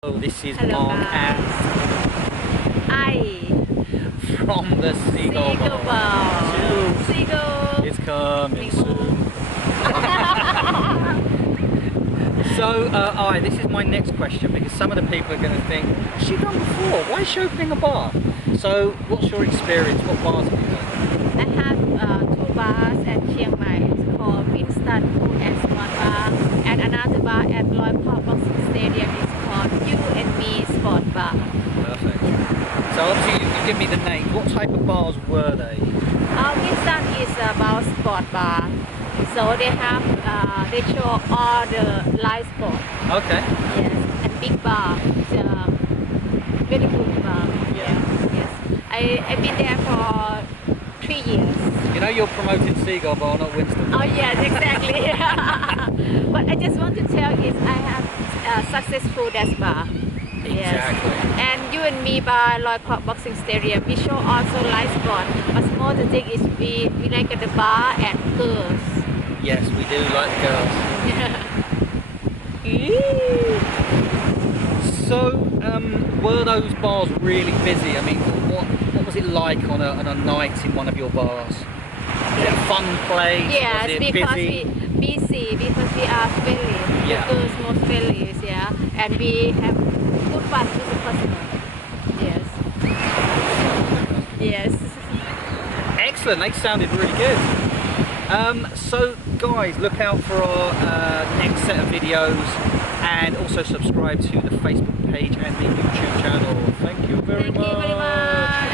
This is Hello Mark guys. from the Seagull Sports. Seagull. It's coming soon. So, this is my next question because some of the people are going to think, what's she done before? Why is she opening a bar? So, what's your experience? What bars have you done? I have two bars at Chiang Mai. It's called Winston Food and Sport Bar, and another bar at Loy Park Boxing Stadium is called You and Me Sport Bar. Perfect. So obviously you give me the name. What type of bars were they? Winston is about sport bar. So they have they show all the live sport. Okay. Yes, and big bar. It's a very good bar. Yeah. Yes. I've been there for 3 years. You know you're promoting Seagull Bar, not Winston. Oh yes, exactly. But I just want to tell is I have a successful desk bar. Yes. Exactly. And You and Me Bar, Loy Park Boxing Stadium, we show also live sport. But more the thing is we like the bar and girls. Yes, we do like girls. So, were those bars really busy? I mean, what was it like on a night in one of your bars? Was it a fun place? Yes, was it because busy? we busy because we are friendly. Yeah. The girls most friendly, yeah, and we have good fun with the customer. Yes. Yes. Excellent. They sounded really good. So, guys, look out for our next set of videos, and also subscribe to the Facebook page and the YouTube channel. Thank you very much.